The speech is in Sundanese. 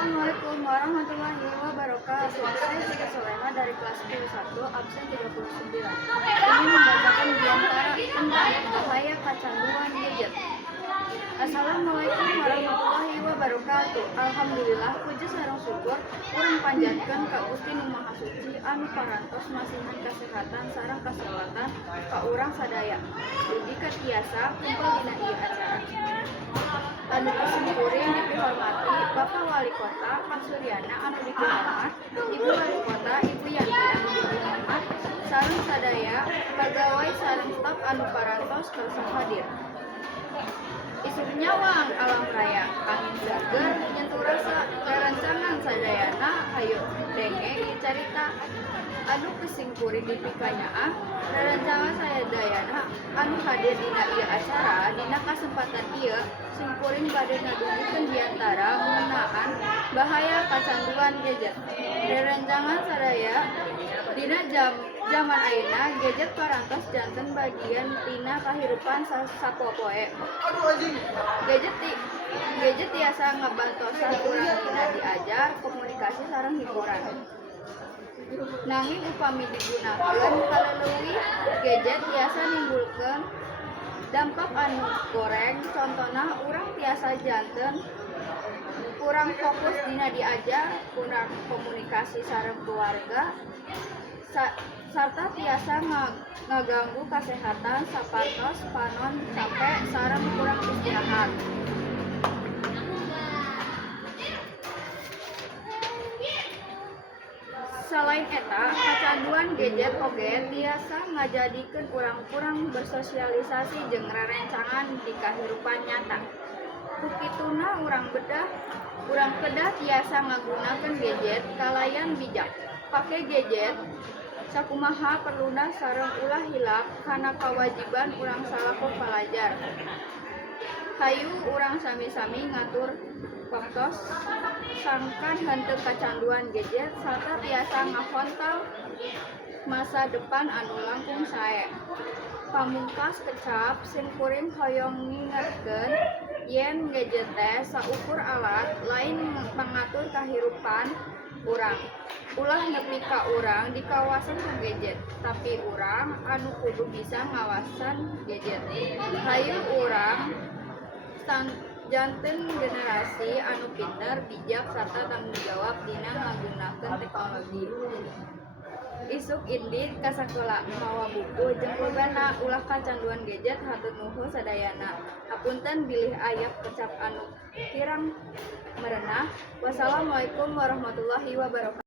Assalamualaikum warahmatullahi wabarakatuh. Saya Siti Solema dari kelas 11 absen 39. Ini membacakan diantara tentang bahaya kecanduan gadget. Assalamualaikum warahmatullahi wabarakatuh. Alhamdulillah puji sareng syukur urang panjatkeun ka Gusti Nu Maha Suci anu parantos masihan kasehatan sareng kaselatan ka urang sadaya. Dugi katiasa kumpul dina ieu acara. Anu kusimkuring dipihormati Bapak Wali Kota Pak Suryana anu dipihormat, Ibu Wali Kota Ibu Yanti anu dipihormat, sareng sadaya pegawai sareng staf anu parantos kersa hadir. Isuk nyawang alam raya, angin seger nyentuh rasa rerencangan sadayana hayu denge carita anu kesingkuring dipikanya rerencangan sadayana anu hadir dina ieu acara dina kasempatan ieu singkuring bade ngadungikeun diantara ngeunaan bahaya kacanduan gadget. Rerencangan sadaya dina zaman ayeuna gadget parantos janten bagian tina kahirupan sapopoe. Gadget tiasa ngabantosan urang dina diajar, komunikasi sareng hiburan. Nanging upami digunakeun kaleuwih gadget tiasa nimbulkeun dampak anu goreng. Contona urang tiasa janten kurang fokus dina diajar, kurang komunikasi sareng keluarga, sarta tiasa ngaganggu kasehatan sapartos panon capek sareng kurang istirahat. Selain eta, kecanduan gadget oge tiasa ngajadikeun urang kurang bersosialisasi jeung rerencangan di kahirupan nyata. Kukituna urang kedah tiasa ngagunakeun gadget kalayan bijak. Pake gadget sakumaha perluna sareng ulah hilap kana kawajiban urang salaku palajar. Hayu urang sami-sami ngatur waktos sangkan henteu kacanduan gadget sarta tiasa ngahontong masa depan anu langkung sae. Pamungkas kecap simkuring hoyong ngingetkeun yen gadget teh saukur alat lain mengatur kahirupan urang. Ulah nepi ka urang di kawasan ku gadget, tapi urang anu kudu bisa ngawasan gadget. Hayu urang janten generasi anu pinter, bijak sarta tanggung jawab dina ngagunakeun teknologi. Isuk indit ka sakola mawa buku jeung pulgana ulah kacanduan gadget hatur nuhun sadayana. Hapunten bilih ayap kecap anu kirang merenah. Wassalamualaikum warahmatullahi wabarakatuh.